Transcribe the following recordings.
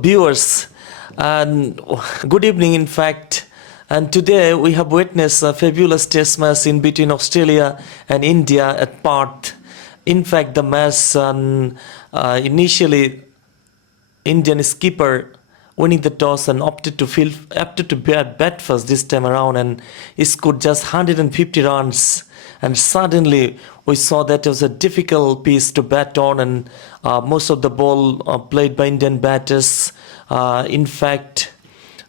viewers, and good evening, in fact. And today we have witnessed a fabulous test match in between Australia and India at Perth. In fact, the match initially Indian skipper winning the toss and opted to bat first this time around, and he scored just 150 runs. And suddenly we saw that it was a difficult piece to bat on, and most of the ball played by Indian batters. In fact,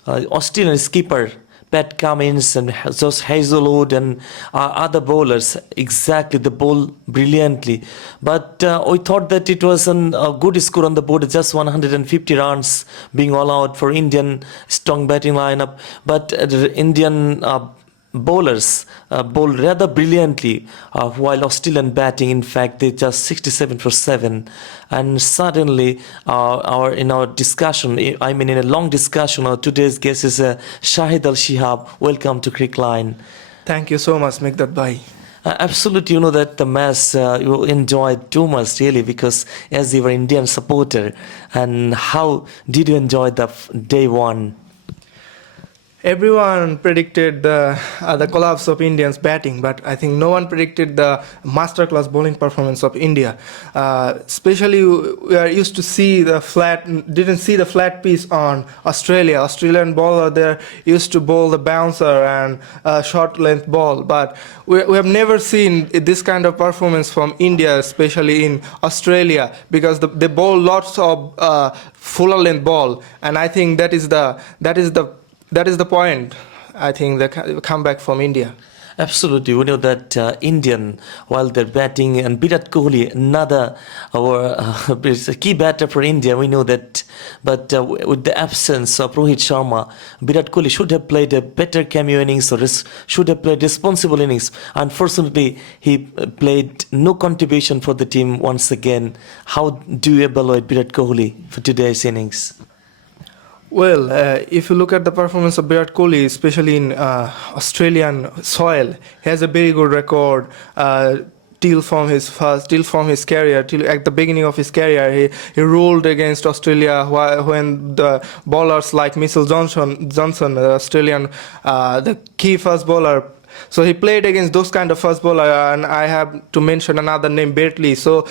Australian skipper Pat Cummins and Josh Hazlewood and other bowlers exactly the bowl brilliantly, but we thought that it was a good score on the board, just 150 runs being all out for Indian strong batting lineup. But the Indian bowlers bowled rather brilliantly, while Australian batting, in fact, they just 67 for 7. And suddenly, in a long discussion, today's guest is Shahid Al Shihab. Welcome to Crickline. Thank you so much, make that bye. Absolutely, you know that the match you enjoyed too much, really, because as you were Indian supporter. And how did you enjoy the day one? Everyone predicted the collapse of Indians batting, but I think no one predicted the masterclass bowling performance of India. Especially, we are used to didn't see the flat piece on Australia. Australian bowler there used to bowl the bouncer and short length ball, but we have never seen this kind of performance from India, especially in Australia, because they bowl lots of fuller length ball, and I think that is the point, I think, the comeback from India. Absolutely. We know that Indian, while they're batting, and Virat Kohli, another a key batter for India, we know that. But with the absence of Rohit Sharma, Virat Kohli should have played a better cameo innings, or should have played responsible innings. Unfortunately, he played no contribution for the team once again. How do you evaluate Virat Kohli for today's innings? Well, if you look at the performance of Virat Kohli, especially in Australian soil, he has a very good record. Till from his career, till at the beginning of his career, he ruled against Australia when the bowlers like Mitchell Johnson, the Australian, the key fast bowler. So he played against those kind of fast bowler, and I have to mention another name, Betley. So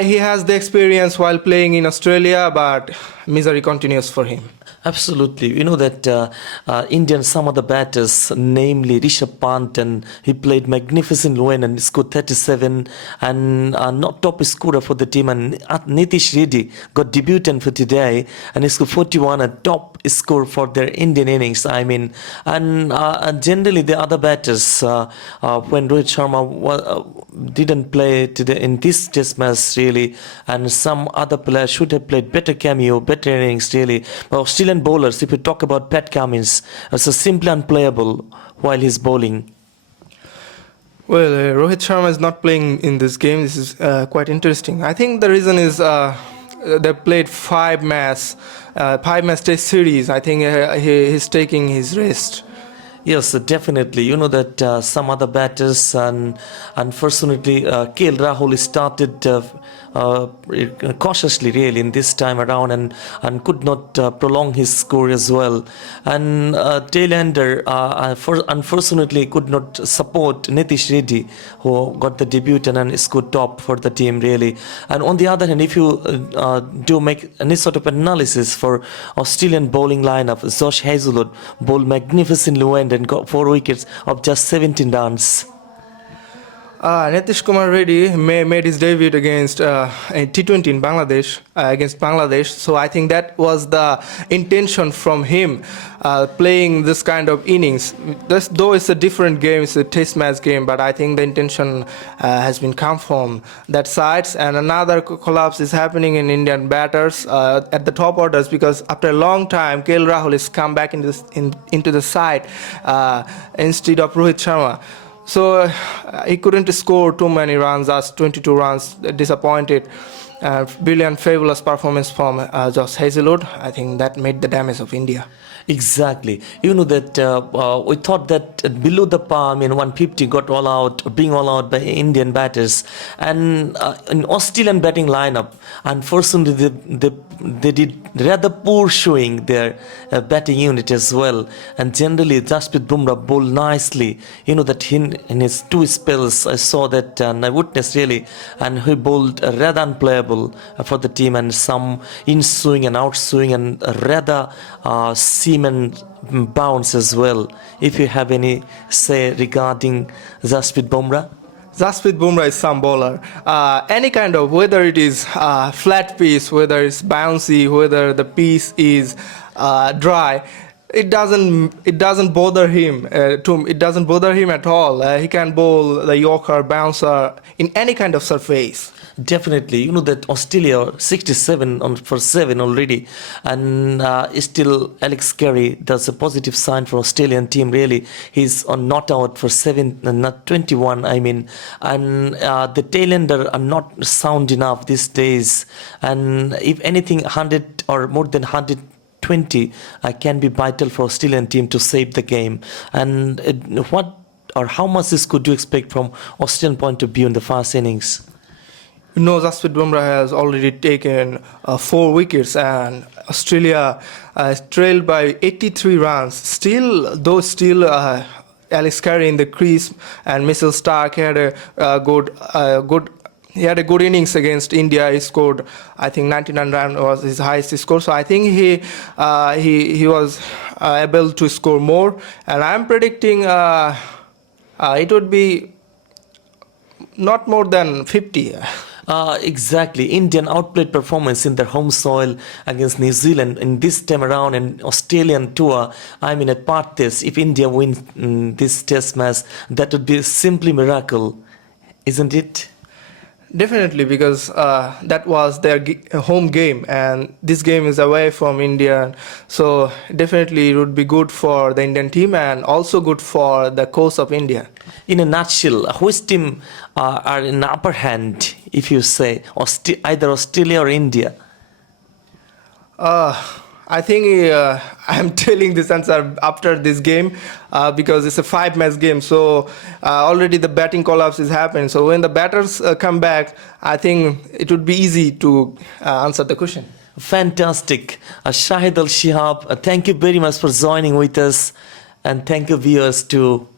he has the experience while playing in Australia, but misery continues for him. Absolutely. You know that Indian, some of the batters, namely Rishabh Pant, and he played magnificent win and scored 37, and not top scorer for the team. And Nitish Reddy got debutant for today, and he scored 41, a top score for their Indian innings. And generally the other batters, when Rohit Sharma didn't play today in this test match, really, and some other players should have played better cameo, better innings, really. But Australian bowlers, if you talk about Pat Cummins, it's simply unplayable while he's bowling. Well, Rohit Sharma is not playing in this game. This is quite interesting. I think the reason is they played five match test series. I think he's taking his rest. Yes, definitely. You know that some other batters, and unfortunately, KL Rahul started cautiously, really, in this time around, and could not prolong his score as well. And Tailender, unfortunately, could not support Nitish Reddy, who got the debut and scored top for the team, really. And on the other hand, if you do make any sort of analysis for Australian bowling lineup, Josh Hazlewood bowled magnificently well and got 4 wickets of just 17 runs. Nitish Kumar Reddy made his debut against T20 in Bangladesh, against Bangladesh. So I think that was the intention from him, playing this kind of innings. Though it's a different game, it's a test match game, but I think the intention has been come from that side. And another collapse is happening in Indian batters at the top orders, because after a long time, KL Rahul has come back into the side instead of Rohit Sharma. So he couldn't score too many runs, just 22 runs, disappointed. Brilliant, fabulous performance from Josh Hazlewood. I think that made the damage of India. Exactly. You know that we thought that below the par, 150 got being all out by Indian batters. And in Australian batting lineup, unfortunately, they they did rather poor showing their batting unit as well. And generally, Jasprit Bumrah bowled nicely. You know that in his two spells, I saw that and I witnessed really, and he bowled rather unplayable for the team, and some in swing and out swing and rather seam and bounce as well. If you have any say regarding Jasprit Bumrah. Jasprit Bumrah is some bowler. Any kind of, whether it is flat piece, whether it's bouncy, whether the piece is dry, it doesn't bother him. It doesn't bother him at all. He can bowl the Yorker, bouncer in any kind of surface. Definitely, you know that Australia 67 for 7 already, and still Alex Carey. That's a positive sign for Australian team. Really, he's on not out for 7, not 21. I mean, and the tailender are not sound enough these days. And if anything, 100 or more than 120 can be vital for Australian team to save the game. And what or how much this could you expect from Australian point of view in the first innings? You know, Jasprit Bumrah has already taken 4 wickets, and Australia trailed by 83 runs. Still, Alex Carey in the crease, and Mitchell Starc had a good. He had a good innings against India. He scored, I think, 99 runs was his highest score. So I think he was able to score more, and I'm predicting it would be not more than 50. Exactly. Indian outplayed performance in their home soil against New Zealand in this time around, and Australian tour. I mean, at Perth, if India wins this test match, that would be simply miracle, isn't it? Definitely, because that was their home game, and this game is away from India. So definitely it would be good for the Indian team and also good for the coast of India. In a nutshell, which team are in upper hand, if you say, either Australia or India? I think I'm telling this answer after this game because it's a 5-match game. So already the batting collapse is happening. So when the batters come back, I think it would be easy to answer the question. Fantastic. Shahid Al Shihab, thank you very much for joining with us, and thank you viewers too.